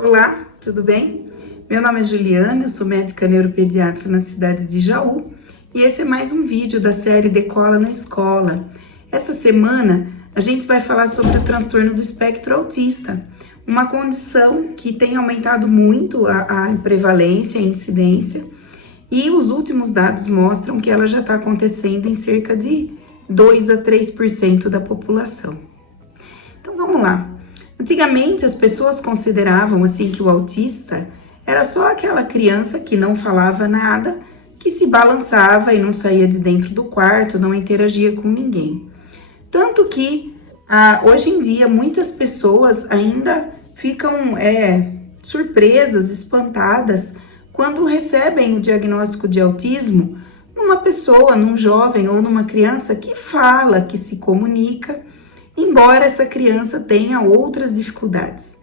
Olá, tudo bem? Meu nome é Juliana, eu sou médica neuropediatra na cidade de Jaú e esse é mais um vídeo da série Decola na Escola. Essa semana a gente vai falar sobre o transtorno do espectro autista, uma condição que tem aumentado muito a prevalência e a incidência, e os últimos dados mostram que ela já está acontecendo em cerca de 2 a 3% da população. Então vamos lá. Antigamente as pessoas consideravam assim que o autista era só aquela criança que não falava nada, que se balançava e não saía de dentro do quarto, não interagia com ninguém. Tanto que hoje em dia muitas pessoas ainda ficam surpresas, espantadas, quando recebem o diagnóstico de autismo numa pessoa, num jovem ou numa criança que fala, que se comunica, embora essa criança tenha outras dificuldades,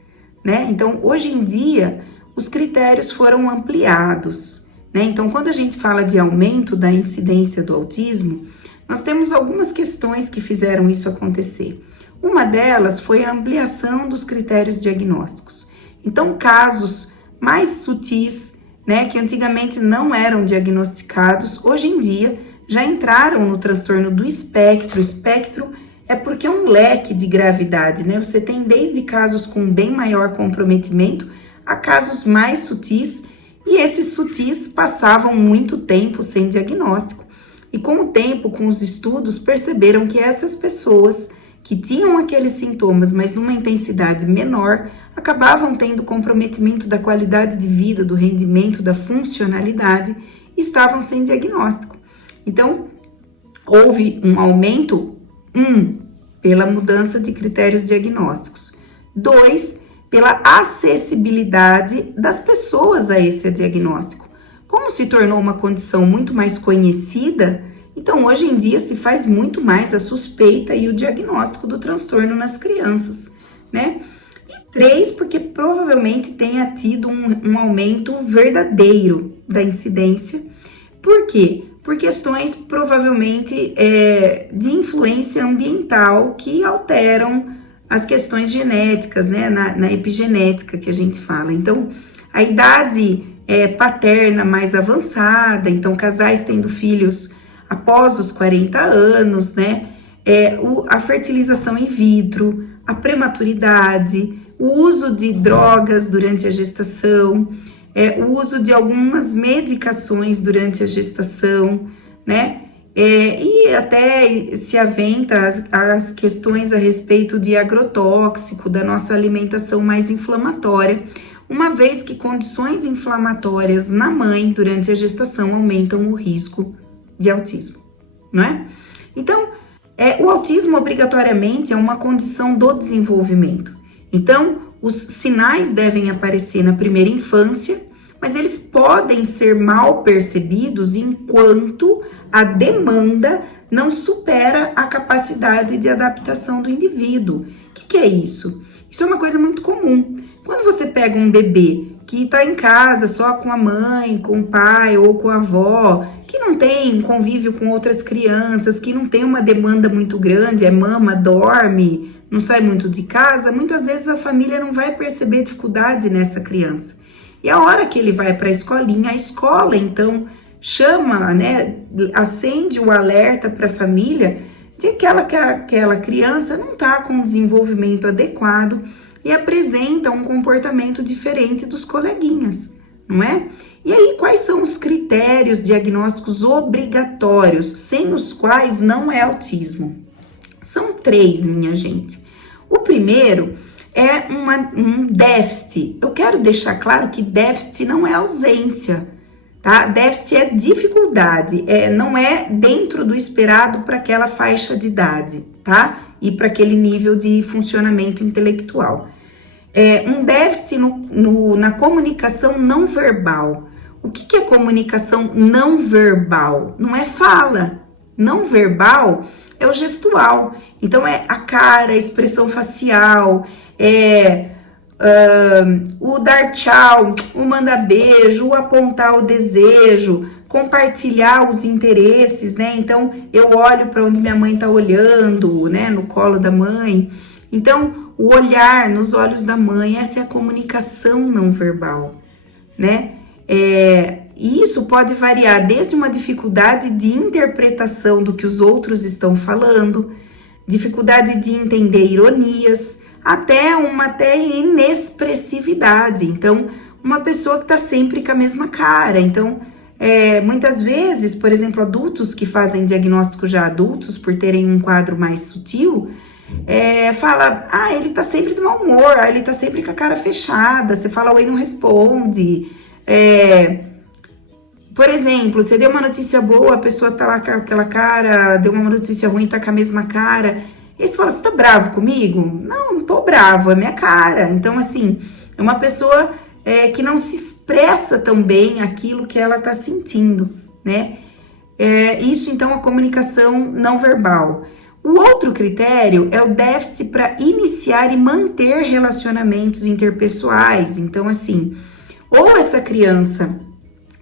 né? Então, hoje em dia, os critérios foram ampliados, né? Então, quando a gente fala de aumento da incidência do autismo, nós temos algumas questões que fizeram isso acontecer. Uma delas foi a ampliação dos critérios diagnósticos. Então, casos mais sutis, né, que antigamente não eram diagnosticados, hoje em dia já entraram no transtorno do espectro. O espectro é porque é um leque de gravidade, né? Você tem desde casos com bem maior comprometimento a casos mais sutis, e esses sutis passavam muito tempo sem diagnóstico. E com o tempo, com os estudos, perceberam que essas pessoas que tinham aqueles sintomas, mas numa intensidade menor, acabavam tendo comprometimento da qualidade de vida, do rendimento, da funcionalidade, e estavam sem diagnóstico. Então, houve um aumento, pela mudança de critérios diagnósticos. 2, pela acessibilidade das pessoas a esse diagnóstico. Como se tornou uma condição muito mais conhecida, então hoje em dia se faz muito mais a suspeita e o diagnóstico do transtorno nas crianças, né? E 3, porque provavelmente tenha tido um aumento verdadeiro da incidência. Por quê? Por questões provavelmente de influência ambiental que alteram as questões genéticas, né, na epigenética que a gente fala. Então, a idade paterna mais avançada, então casais tendo filhos após os 40 anos, né, a fertilização in vitro, a prematuridade, o uso de drogas durante a gestação, o uso de algumas medicações durante a gestação, né? E até se aventa as questões a respeito de agrotóxico, da nossa alimentação mais inflamatória, uma vez que condições inflamatórias na mãe durante a gestação aumentam o risco de autismo, não é? Então, o autismo obrigatoriamente é uma condição do desenvolvimento. Então, os sinais devem aparecer na primeira infância, mas eles podem ser mal percebidos enquanto a demanda não supera a capacidade de adaptação do indivíduo. O que é isso? Isso é uma coisa muito comum. Quando você pega um bebê que está em casa só com a mãe, com o pai ou com a avó, que não tem convívio com outras crianças, que não tem uma demanda muito grande, mama, dorme, não sai muito de casa, muitas vezes a família não vai perceber dificuldade nessa criança. E a hora que ele vai para a escolinha, a escola então chama, né, acende o alerta para a família de que aquela criança não está com um desenvolvimento adequado e apresenta um comportamento diferente dos coleguinhas, não é? E aí, quais são os critérios diagnósticos obrigatórios, sem os quais não é autismo? São 3, minha gente. O primeiro é um déficit. Eu quero deixar claro que déficit não é ausência, tá? Déficit é dificuldade, não é dentro do esperado para aquela faixa de idade, tá? E para aquele nível de funcionamento intelectual. Um déficit na comunicação não verbal. O que é comunicação não verbal? Não é fala. Não verbal é o gestual. Então, é a cara, a expressão facial, o dar tchau, o mandar beijo, o apontar o desejo, compartilhar os interesses, né? Então, eu olho para onde minha mãe tá olhando, né? No colo da mãe. Então, o olhar nos olhos da mãe, essa é a comunicação não verbal, né? E isso pode variar desde uma dificuldade de interpretação do que os outros estão falando, dificuldade de entender ironias, até uma inexpressividade. Então, uma pessoa que está sempre com a mesma cara. Então, muitas vezes, por exemplo, adultos que fazem diagnóstico já adultos, por terem um quadro mais sutil, fala, ele tá sempre de mau humor, ele tá sempre com a cara fechada, você fala oi, não responde. Por exemplo, você deu uma notícia boa, a pessoa tá lá com aquela cara, deu uma notícia ruim, tá com a mesma cara. E você fala, você tá bravo comigo? Não tô bravo, é minha cara. Então, assim, é uma pessoa que não se expressa tão bem aquilo que ela tá sentindo, né? Isso, então, é a comunicação não verbal. O outro critério é o déficit para iniciar e manter relacionamentos interpessoais. Então, assim, ou essa criança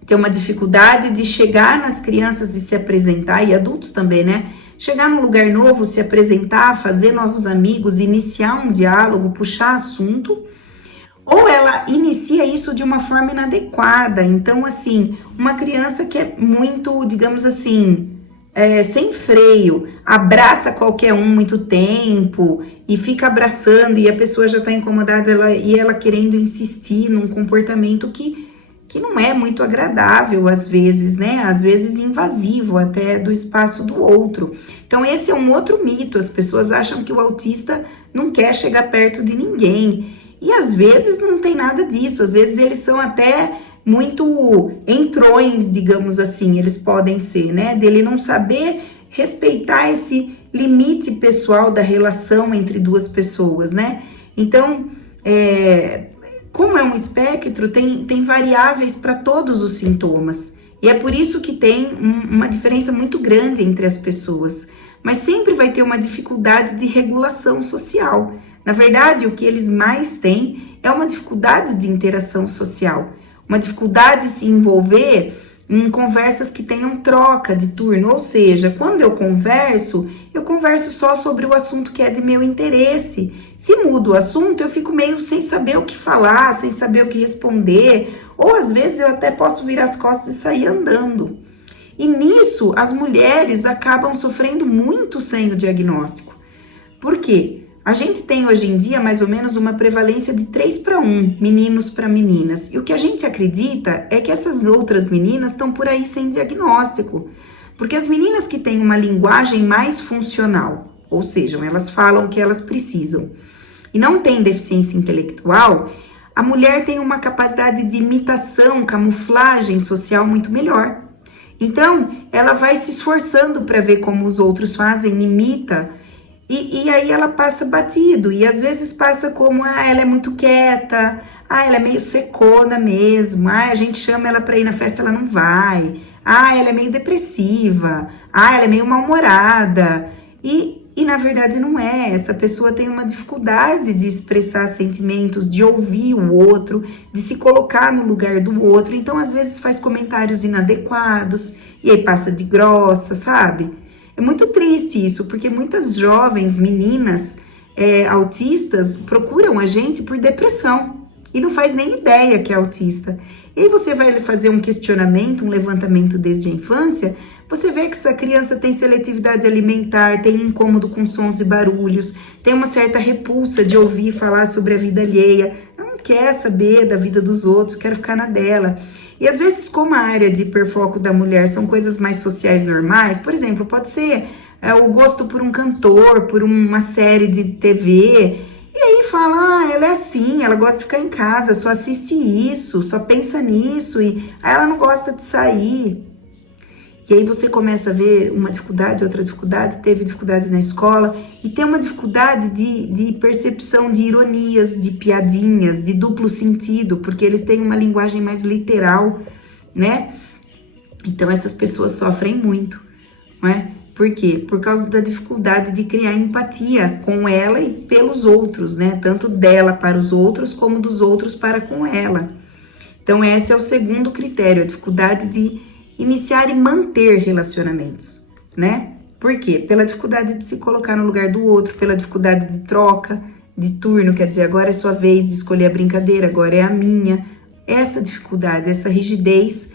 tem uma dificuldade de chegar nas crianças e se apresentar, e adultos também, né? Chegar num lugar novo, se apresentar, fazer novos amigos, iniciar um diálogo, puxar assunto, ou ela inicia isso de uma forma inadequada. Então, assim, uma criança que é muito, digamos assim, sem freio, abraça qualquer um muito tempo e fica abraçando e a pessoa já tá incomodada e ela querendo insistir num comportamento que não é muito agradável às vezes, né? Às vezes invasivo até do espaço do outro. Então esse é um outro mito, as pessoas acham que o autista não quer chegar perto de ninguém. E às vezes não tem nada disso, às vezes eles são até muito entrões, digamos assim, eles podem ser, né? Dele não saber respeitar esse limite pessoal da relação entre duas pessoas, né? Então, como é um espectro, tem variáveis para todos os sintomas. E é por isso que tem uma diferença muito grande entre as pessoas. Mas sempre vai ter uma dificuldade de regulação social. Na verdade, o que eles mais têm é uma dificuldade de interação social. Uma dificuldade de se envolver em conversas que tenham troca de turno. Ou seja, quando eu converso só sobre o assunto que é de meu interesse. Se muda o assunto, eu fico meio sem saber o que falar, sem saber o que responder, ou às vezes eu até posso virar as costas e sair andando. E nisso, as mulheres acabam sofrendo muito sem o diagnóstico. Por quê? A gente tem hoje em dia mais ou menos uma prevalência de 3:1, meninos para meninas. E o que a gente acredita é que essas outras meninas estão por aí sem diagnóstico. Porque as meninas que têm uma linguagem mais funcional, ou seja, elas falam o que elas precisam, e não têm deficiência intelectual, a mulher tem uma capacidade de imitação, camuflagem social muito melhor. Então, ela vai se esforçando para ver como os outros fazem, imita, e aí ela passa batido, e às vezes passa como, ela é muito quieta, ela é meio secona mesmo, a gente chama ela para ir na festa, ela não vai, ela é meio depressiva, ela é meio mal-humorada, e na verdade não é. Essa pessoa tem uma dificuldade de expressar sentimentos, de ouvir o outro, de se colocar no lugar do outro, então às vezes faz comentários inadequados, e aí passa de grossa, sabe? É muito triste isso, porque muitas jovens meninas autistas procuram a gente por depressão e não faz nem ideia que é autista. E aí você vai fazer um questionamento, um levantamento desde a infância, você vê que essa criança tem seletividade alimentar, tem incômodo com sons e barulhos, tem uma certa repulsa de ouvir falar sobre a vida alheia, não quer saber da vida dos outros, quer ficar na dela. E às vezes, como a área de hiperfoco da mulher são coisas mais sociais normais, por exemplo, pode ser o gosto por um cantor, por uma série de TV, e aí fala, ela é assim, ela gosta de ficar em casa, só assiste isso, só pensa nisso, e ela não gosta de sair. E aí você começa a ver uma dificuldade, outra dificuldade, teve dificuldade na escola, e tem uma dificuldade de percepção de ironias, de piadinhas, de duplo sentido, porque eles têm uma linguagem mais literal, né? Então essas pessoas sofrem muito, não é? Por quê? Por causa da dificuldade de criar empatia com ela e pelos outros, né? Tanto dela para os outros, como dos outros para com ela. Então esse é o segundo critério, a dificuldade de iniciar e manter relacionamentos, né? Por quê? Pela dificuldade de se colocar no lugar do outro, pela dificuldade de troca, de turno, quer dizer, agora é sua vez de escolher a brincadeira, agora é a minha. Essa dificuldade, essa rigidez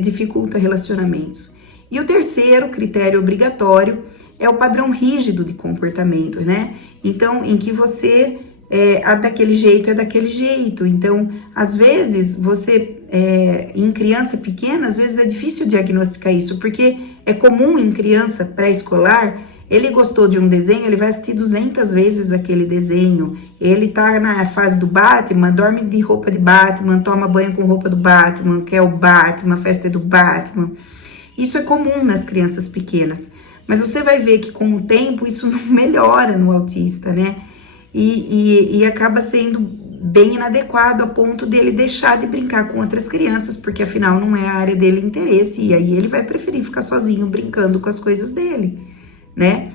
dificulta relacionamentos. E o terceiro critério obrigatório é o padrão rígido de comportamento, né? Então, em que você daquele jeito é daquele jeito. Então, às vezes, você, em criança pequena, às vezes é difícil diagnosticar isso, porque é comum em criança pré-escolar, ele gostou de um desenho, ele vai assistir 200 vezes aquele desenho. Ele tá na fase do Batman, dorme de roupa de Batman, toma banho com roupa do Batman, quer o Batman, a festa é do Batman. Isso é comum nas crianças pequenas. Mas você vai ver que com o tempo isso não melhora no autista, né? E acaba sendo bem inadequado a ponto dele deixar de brincar com outras crianças, porque afinal não é a área dele de interesse, e aí ele vai preferir ficar sozinho brincando com as coisas dele, né?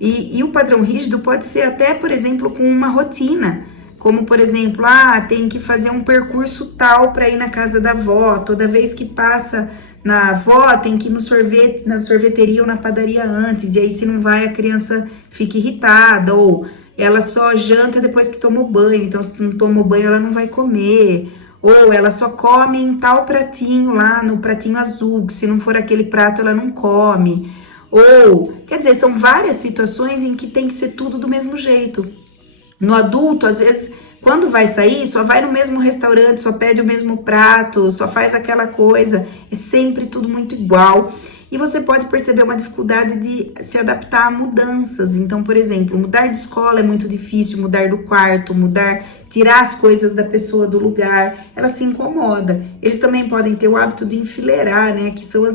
E o padrão rígido pode ser até, por exemplo, com uma rotina, como por exemplo, tem que fazer um percurso tal para ir na casa da avó, toda vez que passa na avó tem que ir na sorveteria ou na padaria antes, e aí se não vai a criança fica irritada, ou ela só janta depois que tomou banho, então se não tomou banho ela não vai comer, ou ela só come em tal pratinho lá, no pratinho azul, que se não for aquele prato ela não come, ou, quer dizer, são várias situações em que tem que ser tudo do mesmo jeito. No adulto, às vezes, quando vai sair, só vai no mesmo restaurante, só pede o mesmo prato, só faz aquela coisa, é sempre tudo muito igual. E você pode perceber uma dificuldade de se adaptar a mudanças. Então, por exemplo, mudar de escola é muito difícil, mudar do quarto, tirar as coisas da pessoa do lugar, ela se incomoda. Eles também podem ter o hábito de enfileirar, né, que são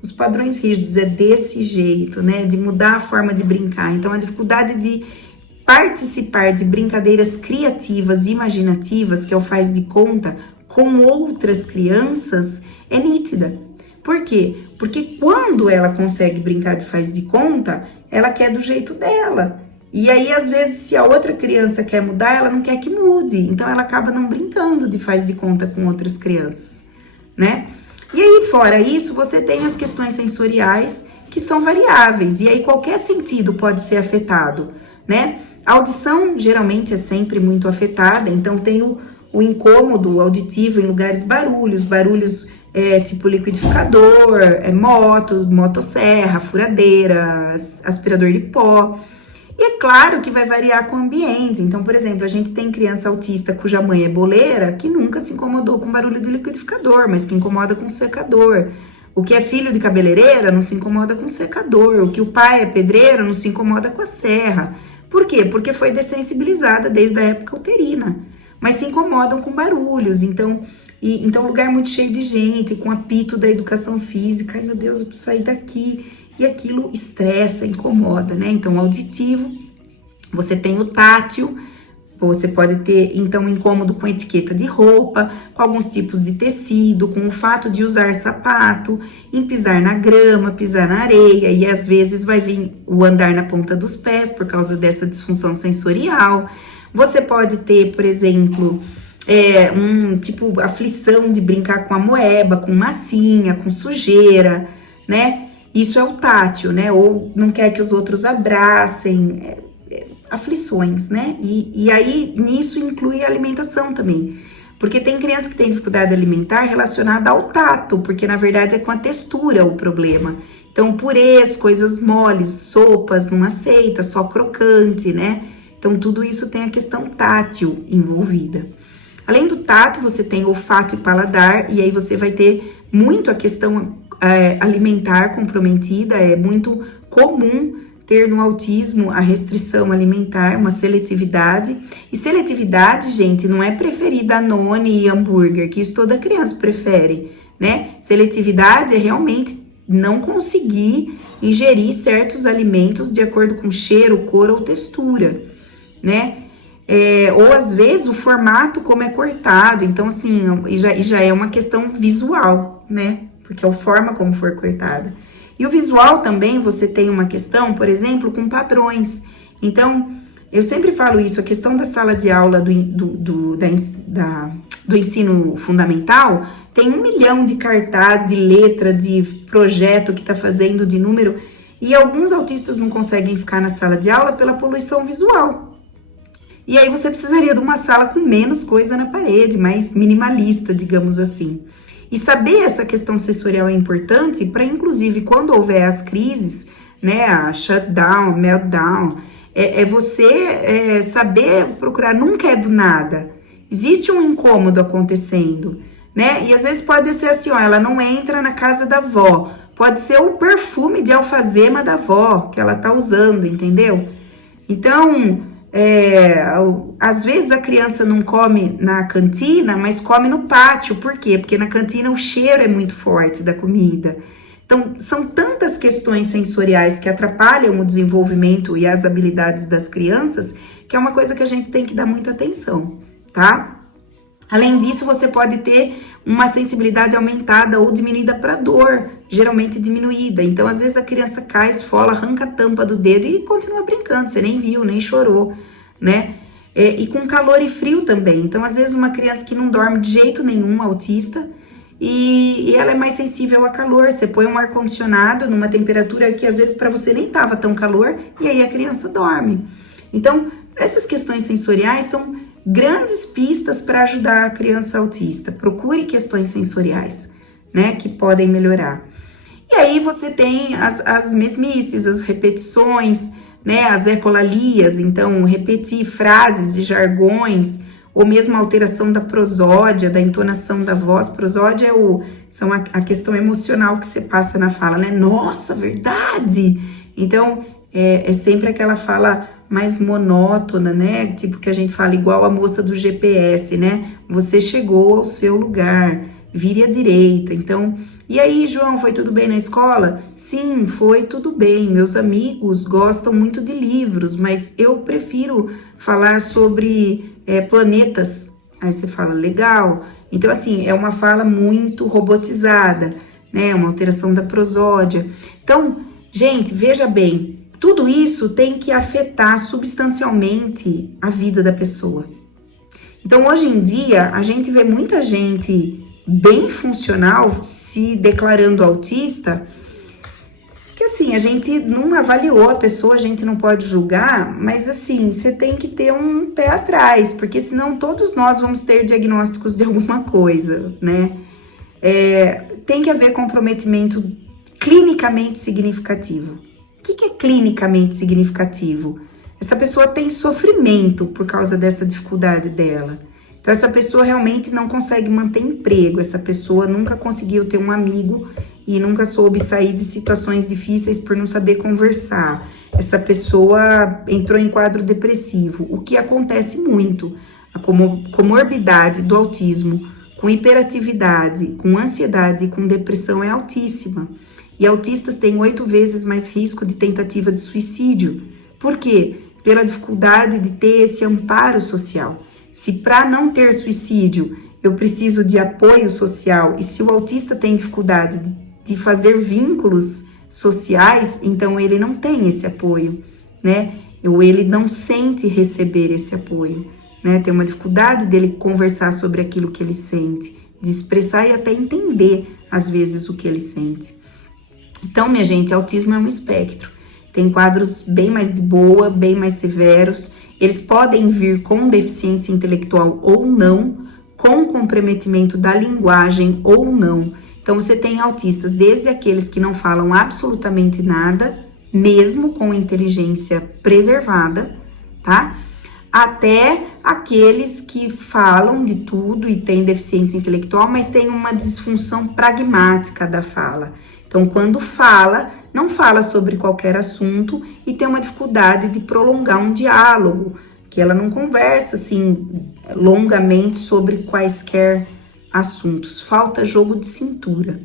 os padrões rígidos, é desse jeito, né, de mudar a forma de brincar. Então, a dificuldade de participar de brincadeiras criativas, imaginativas, que é o faz de conta, com outras crianças, é nítida. Por quê? Porque quando ela consegue brincar de faz de conta, ela quer do jeito dela. E aí, às vezes, se a outra criança quer mudar, ela não quer que mude. Então, ela acaba não brincando de faz de conta com outras crianças, né? E aí, fora isso, você tem as questões sensoriais, que são variáveis. E aí, qualquer sentido pode ser afetado, né? A audição, geralmente, é sempre muito afetada. Então, tem o incômodo auditivo em lugares barulhos tipo liquidificador, motosserra, furadeira, aspirador de pó. E é claro que vai variar com o ambiente. Então, por exemplo, a gente tem criança autista cuja mãe é boleira, que nunca se incomodou com barulho de liquidificador, mas que incomoda com secador. O que é filho de cabeleireira não se incomoda com secador. O que o pai é pedreiro não se incomoda com a serra. Por quê? Porque foi dessensibilizada desde a época uterina. Mas se incomodam com barulhos. Então, lugar muito cheio de gente, com apito da educação física. Ai, meu Deus, eu preciso sair daqui. E aquilo estressa, incomoda, né? Então, auditivo, você tem o tátil, você pode ter, então, incômodo com etiqueta de roupa, com alguns tipos de tecido, com o fato de usar sapato, em pisar na grama, pisar na areia, e às vezes vai vir o andar na ponta dos pés por causa dessa disfunção sensorial. Você pode ter, por exemplo, aflição de brincar com a moeba, com massinha, com sujeira, né? Isso é o tátil, né? Ou não quer que os outros abracem, aflições, né? E aí, nisso inclui a alimentação também. Porque tem criança que tem dificuldade alimentar relacionada ao tato, porque na verdade é com a textura o problema. Então, purês, coisas moles, sopas, não aceita, só crocante, né? Então, tudo isso tem a questão tátil envolvida. Além do tato, você tem olfato e paladar, e aí você vai ter muito a questão alimentar comprometida. É muito comum ter no autismo a restrição alimentar, uma seletividade. E seletividade, gente, não é preferida a noni e hambúrguer, que isso toda criança prefere, né? Seletividade é realmente não conseguir ingerir certos alimentos de acordo com cheiro, cor ou textura, né? Ou às vezes o formato como é cortado, então assim, já é uma questão visual, né? Porque é a forma como for cortada. E o visual também, você tem uma questão, por exemplo, com padrões. Então, eu sempre falo isso, a questão da sala de aula do ensino fundamental, tem 1 milhão de cartaz, de letra, de projeto que está fazendo, de número, e alguns autistas não conseguem ficar na sala de aula pela poluição visual. E aí você precisaria de uma sala com menos coisa na parede, mais minimalista, digamos assim. E saber essa questão sensorial é importante para, inclusive, quando houver as crises, né, a shutdown, meltdown, você saber procurar, nunca é do nada. Existe um incômodo acontecendo, né? E às vezes pode ser assim, ó, ela não entra na casa da avó. Pode ser o perfume de alfazema da avó que ela tá usando, entendeu? Então, às vezes a criança não come na cantina, mas come no pátio. Por quê? Porque na cantina o cheiro é muito forte da comida. Então, são tantas questões sensoriais que atrapalham o desenvolvimento e as habilidades das crianças, que é uma coisa que a gente tem que dar muita atenção, tá? Além disso, você pode ter uma sensibilidade aumentada ou diminuída para dor, geralmente diminuída. Então, às vezes a criança cai, esfola, arranca a tampa do dedo e continua brincando, você nem viu, nem chorou, né? E com calor e frio também. Então, às vezes uma criança que não dorme de jeito nenhum, autista, e ela é mais sensível a calor. Você põe um ar-condicionado numa temperatura que às vezes para você nem tava tão calor, e aí a criança dorme. Então, essas questões sensoriais são grandes pistas para ajudar a criança autista. Procure questões sensoriais, né, que podem melhorar. E aí você tem as mesmices, as repetições, né, as ecolalias, então repetir frases e jargões, ou mesmo a alteração da prosódia, da entonação da voz. Prosódia são a questão emocional que você passa na fala, né? Nossa, verdade! Então, é sempre aquela fala mais monótona, né? Tipo que a gente fala igual a moça do GPS, né? Você chegou ao seu lugar, vire à direita. Então, e aí, João, foi tudo bem na escola? Sim, foi tudo bem. Meus amigos gostam muito de livros, mas eu prefiro falar sobre planetas. Aí você fala, legal. Então, assim, é uma fala muito robotizada, né? Uma alteração da prosódia. Então, gente, veja bem, tudo isso tem que afetar substancialmente a vida da pessoa. Então, hoje em dia, a gente vê muita gente bem funcional se declarando autista, que assim, a gente não avaliou a pessoa, a gente não pode julgar, mas assim, você tem que ter um pé atrás, porque senão todos nós vamos ter diagnósticos de alguma coisa, né? Tem que haver comprometimento clinicamente significativo. O que é clinicamente significativo? Essa pessoa tem sofrimento por causa dessa dificuldade dela. Então, essa pessoa realmente não consegue manter emprego, essa pessoa nunca conseguiu ter um amigo e nunca soube sair de situações difíceis por não saber conversar. Essa pessoa entrou em quadro depressivo, o que acontece muito. A comorbidade do autismo com hiperatividade, com ansiedade e com depressão é altíssima. E autistas têm 8 vezes mais risco de tentativa de suicídio. Por quê? Pela dificuldade de ter esse amparo social. Se para não ter suicídio eu preciso de apoio social, e se o autista tem dificuldade de fazer vínculos sociais, então ele não tem esse apoio, né? Ou ele não sente receber esse apoio, né? Tem uma dificuldade dele conversar sobre aquilo que ele sente, de expressar e até entender, às vezes, o que ele sente. Então, minha gente, autismo é um espectro. Tem quadros bem mais de boa, bem mais severos. Eles podem vir com deficiência intelectual ou não, com comprometimento da linguagem ou não. Então, você tem autistas, desde aqueles que não falam absolutamente nada, mesmo com inteligência preservada, tá? Até aqueles que falam de tudo e têm deficiência intelectual, mas têm uma disfunção pragmática da fala. Então, quando fala, não fala sobre qualquer assunto e tem uma dificuldade de prolongar um diálogo, que ela não conversa, assim, longamente sobre quaisquer assuntos. Falta jogo de cintura,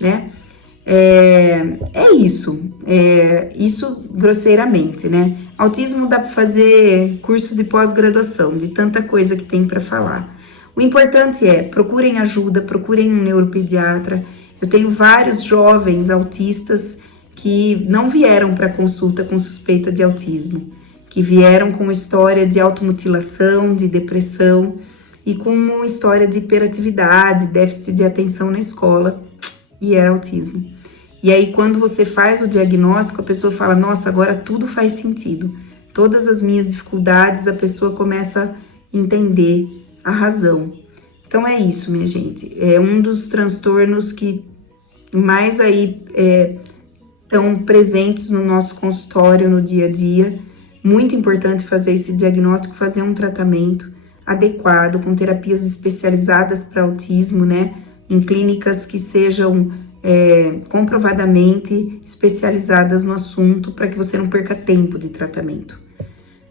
né? Isso grosseiramente, né? Autismo dá para fazer curso de pós-graduação, de tanta coisa que tem para falar. O importante é, procurem ajuda, procurem um neuropediatra. Eu tenho vários jovens autistas que não vieram para consulta com suspeita de autismo, que vieram com história de automutilação, de depressão e com uma história de hiperatividade, déficit de atenção na escola, e é autismo. E aí, quando você faz o diagnóstico, a pessoa fala, nossa, agora tudo faz sentido. todas as minhas dificuldades, a pessoa começa a entender a razão. Então é isso, minha gente. É um dos transtornos que mais aí estão presentes no nosso consultório no dia a dia. Muito importante fazer esse diagnóstico, fazer um tratamento adequado, com terapias especializadas para autismo, né? Em clínicas que sejam comprovadamente especializadas no assunto, para que você não perca tempo de tratamento.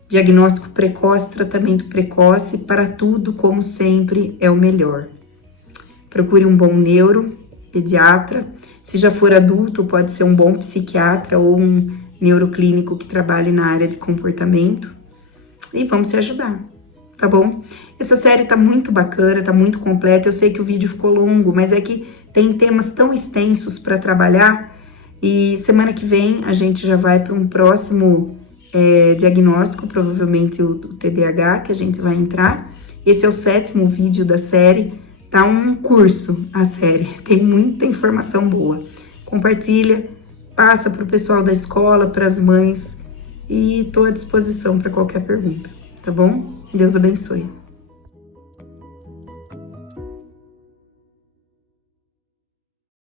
Diagnóstico precoce, tratamento precoce, para tudo, como sempre, é o melhor. Procure um bom neuropediatra. Se já for adulto, pode ser um bom psiquiatra ou um neuroclínico que trabalhe na área de comportamento. E vamos se ajudar, tá bom? Essa série tá muito bacana, tá muito completa. Eu sei que o vídeo ficou longo, mas é que tem temas tão extensos para trabalhar. E semana que vem a gente já vai para um próximo diagnóstico, provavelmente o TDAH, que a gente vai entrar. Esse é o 7º vídeo da série. Tá um curso a série, tem muita informação boa. Compartilha, passa para o pessoal da escola, para as mães, e estou à disposição para qualquer pergunta, tá bom? Deus abençoe.